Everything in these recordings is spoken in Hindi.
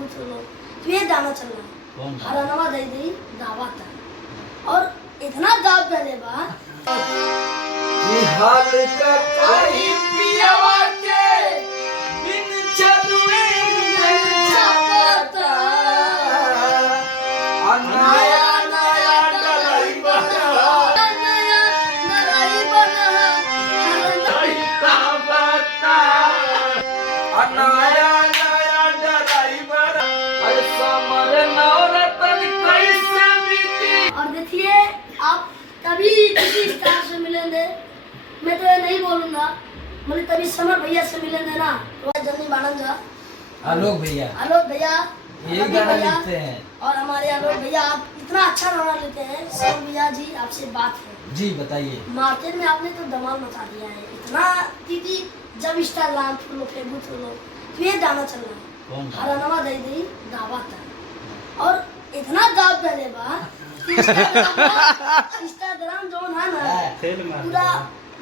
फेमस लोग, तो ये गाना चल रहा है हरानवा दई दई दावत है। और इतना दाव पहले बा कि हाल का काई पियावा के बिन चलुए जाता अनाया नया डलाई बना नया नराई बना बता अनाया नया डलाई बना अरे समर नौरतन कैसे बीती। और देखिए आप कभी किसी स्टार से मिलेंगे, मैं तो ये नहीं बोलूंगा, मतलब कभी समर भैया से मिलेंगे ना तो जल्दी मानन जा आलोक भैया आलोक भैया ये अभी गाना भैया लिखते हैं और हमारे आलोक भैया आप इतना अच्छा गाना लेते हैं। समर भैया जी आपसे बात है, जी बताइए। मार्केट में आपने तो धमाल मचा दिया है इतना दीदी, जब इंस्टाग्राम फुलो फेसबुक फुलो, तो ये गाना चल रहा है हरानवा दई दई दावत है। और इतना दाव पहले बा इंस्टाग्राम जो है ना पूरा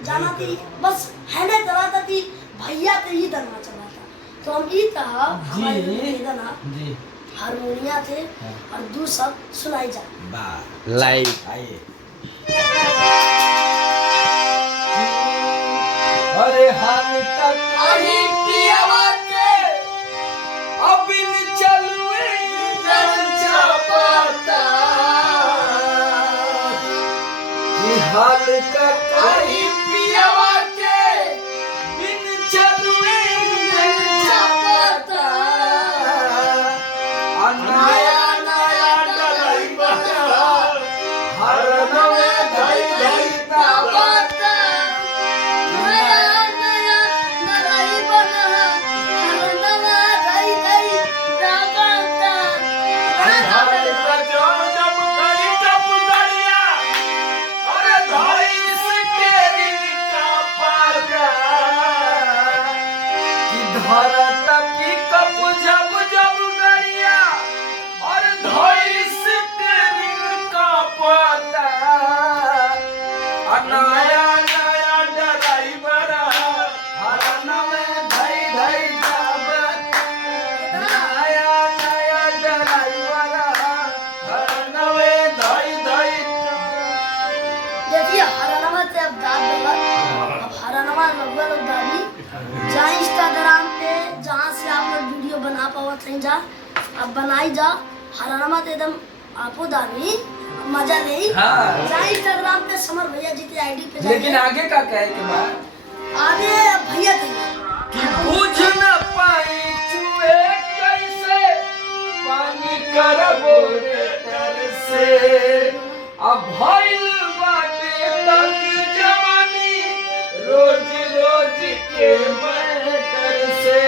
जाना थी, बस है ना चलाता थी भैया के ही दरना चला था। तो हम ये कहा हमारे निवेदन जी हारमोनिया थे और दू सब सुनाई जा लाइव आइए। अरे हाल तक कहीं पियावा के अब इन चलुए जंचा पाता कि हाल तक कहीं पियावा के बिन चलुए जंचा पाता अनाया नया डलाई बना हर नवे धई धई दावता नया नया नराई बना हरनवा दई दई दावता। धारे का जोर जब करी टप गरिया अरे धाई से तेरी का पारगा कि धारा तपी कप जब जब गरिया और धाई से तेरी का पाता अनाया नया डराई बरा हर नवे धई धई दावता नया नया डराई बरा हर नवे धई धई देखिए हरानवा से अब दाद देगा, अब हरानवा लगभग लोग दादी जहाँ इंस्टाग्राम पे जहाँ से आप लोग वीडियो बना पाओ थे जा अब बनाई जा हरानवा तो एकदम आपो दादी मजा ले हाँ। जहाँ इंस्टाग्राम पे समर भैया जी की आईडी पे लेकिन जाइए, आगे का कहे के बाद आगे भैया थे कि बुझ न पाई चुए कैसे पानी करबो रे तर से अब भइल बाटे तक जवानी रोज रोज के मैटर से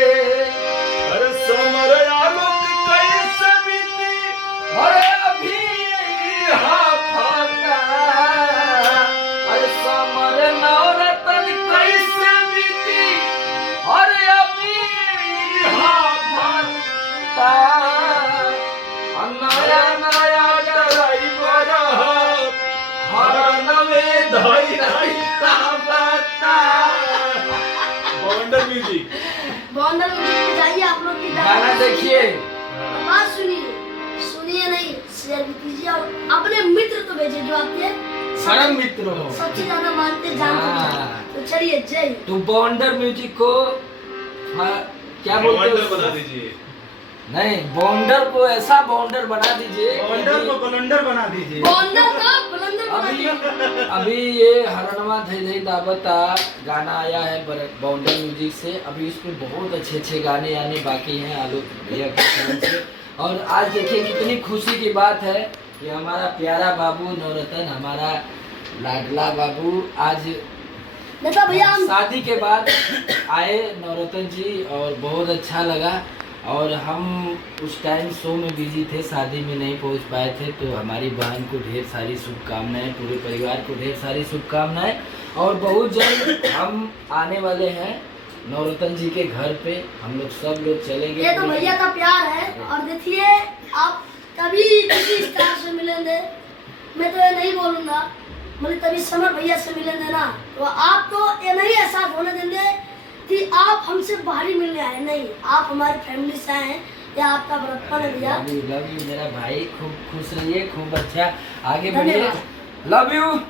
हर समर आलोक कैसे बीती अरे अभी हाफाका अरे समर नौरतन कैसे बीती अरे अभी हाफाका नया नया डराई बरा हर नवे धई धई तावता बॉन्डर म्यूजिक बॉन्डर म्यूजिक पे जाइए आप लोग की गाना देखिए बात सुनिए, सुनिए नहीं शेयर भी कीजिए और अपने मित्र को भेजिए जो आपके परम मित्र हो सबसे ज्यादा मानते जानते हाँ। हैं। तो चलिए जय तो बॉन्डर म्यूजिक को क्या बोलते बॉन्डर हो बना दीजिए, नहीं बॉन्डर को ऐसा बॉन्डर बना दीजिए बॉन्डर को बलंडर बना दीजिए। बॉन्डर का बुलंदर बना अभी दिया। अभी ये हरनवा धई धई दावता गाना आया है बॉन्डर म्यूजिक से। अभी इसमें बहुत अच्छे अच्छे गाने आने बाकी हैं आलोक भैया के तरफ से। और आज देखिए कितनी खुशी की बात है कि हमारा प्यारा बाबू नवरतन, हमारा लाडला बाबू आज देखा भैया हम शादी के बाद आए नवरतन जी और बहुत अच्छा लगा। और हम उस टाइम शो में बिजी थे, शादी में नहीं पहुंच पाए थे। तो हमारी बहन को ढेर सारी शुभकामनाएं, पूरे परिवार को ढेर सारी शुभकामनाएं। और बहुत जल्द हम आने वाले हैं नवरतन जी के घर पे, हम लोग सब लोग चलेंगे। ये तो भैया का प्यार है। और देखिए आप कभी किसी स्टार से मिलेंगे, मैं तो ये नहीं बोलूँगा, मतलब कभी समर भैया से मिलेंगे ना तो आपको ये नहीं एहसास होने देंगे कि आप हमसे बाहरी मिलने आए, नहीं, आप हमारी फैमिली से आए हैं। ये आपका बड़प्पन है भैया। लव यू मेरा भाई, खूब खुश रहिए, खूब अच्छा आगे बढ़िए। धन्यवाद। Love you.